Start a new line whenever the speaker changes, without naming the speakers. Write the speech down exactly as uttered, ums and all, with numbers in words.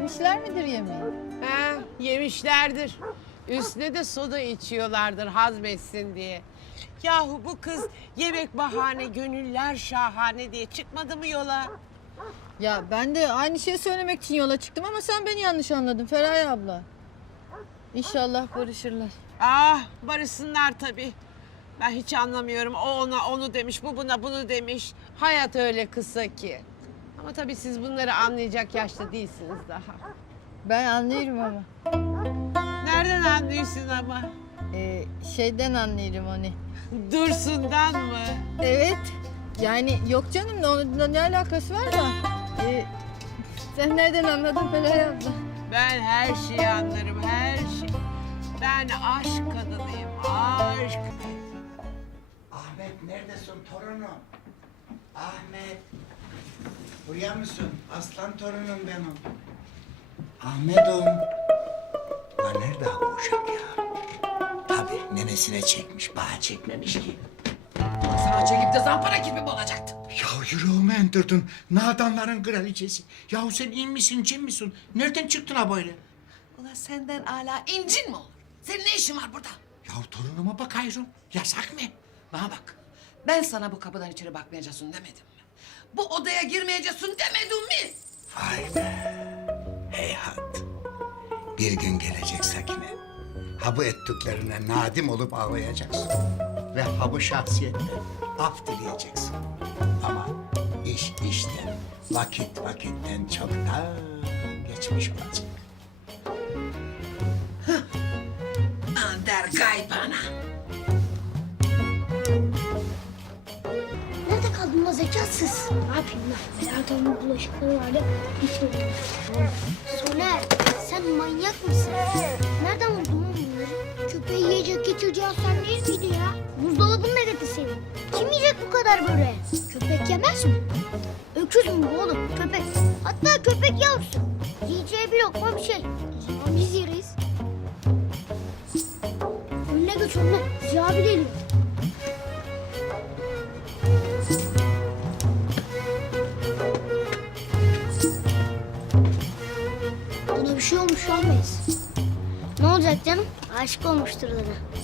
Yemişler midir yemeği?
He, yemişlerdir. Üstüne de soda içiyorlardır hazmetsin diye. Yahu bu kız yemek bahane, gönüller şahane diye çıkmadı mı yola?
Ya ben de aynı şeyi söylemek için yola çıktım ama sen beni yanlış anladın Feraye abla. İnşallah barışırlar.
Ah, barışsınlar tabii. Ben hiç anlamıyorum. O ona onu demiş, bu buna bunu demiş. Hayat öyle kısa ki. Ama tabii siz bunları anlayacak yaşta değilsiniz daha.
Ben anlıyorum ama.
Nereden anlıyorsun ama?
Ee, şeyden anlıyorum onu.
Dursun'dan mı?
Evet. Yani yok canım da onunla ne alakası var da. Ee, sen nereden anladın Feraye abla?
Ben her şeyi anlarım, her şey. Ben aşk kadınıyım, aşk.
Ahmet neredesin torunum? Ahmet. Buraya mısın? Aslan torunum benim. Ahmet'im. Lan nerede bu uşak ya? Tabii nenesine çekmiş, bana çekmemiş ki.
Sana çekip de zampara gibi mi olacaktı?
Ya yüreğime indirdin. Nadanların kraliçesi. Yahu sen in misin, cin misin? Nereden çıktın ha böyle?
Ulan senden hala incin mi olur? Senin ne işin var burada?
Ya torunuma bakıyorum. Yasak mı?
Bana bak. Ben sana bu kapıdan içeri bakmayacaksın demedim mi? Bu odaya girmeyeceksin demedim mi?
Vay be. Heyhat. Bir gün gelecek Sakine. Ha bu ettiklerine nadim olup ağlayacaksın. Ve ha bu şahsiyetle af dileyeceksin. Ama iş işten, vakit vakitten çoktan geçmiş olacak.
Ander gay bana.
Nerede kaldın la zekatsız? Ne yapayım lan? Melahat Hanım'ın bulaşıkları vardı. Bitirdim. Soner, sen manyak mısın? Nereden buldun lan bunları? Köpeği yiyecek getireceğin sen değil miydi ya? Buzdolabını da getirseydin. Kim yiyecek bu kadar böyle? Köpek yemez mi? Öküz mü bu oğlum? Köpek. Hatta köpek yavrusu. Yiyeceği bir lokma bir şey. O zaman biz yeriz. Önüne geç önüne. Ziya abi geliyor. Buna bir şey olmuş olmayız. Ne olacak canım? Aşık olmuştur ona.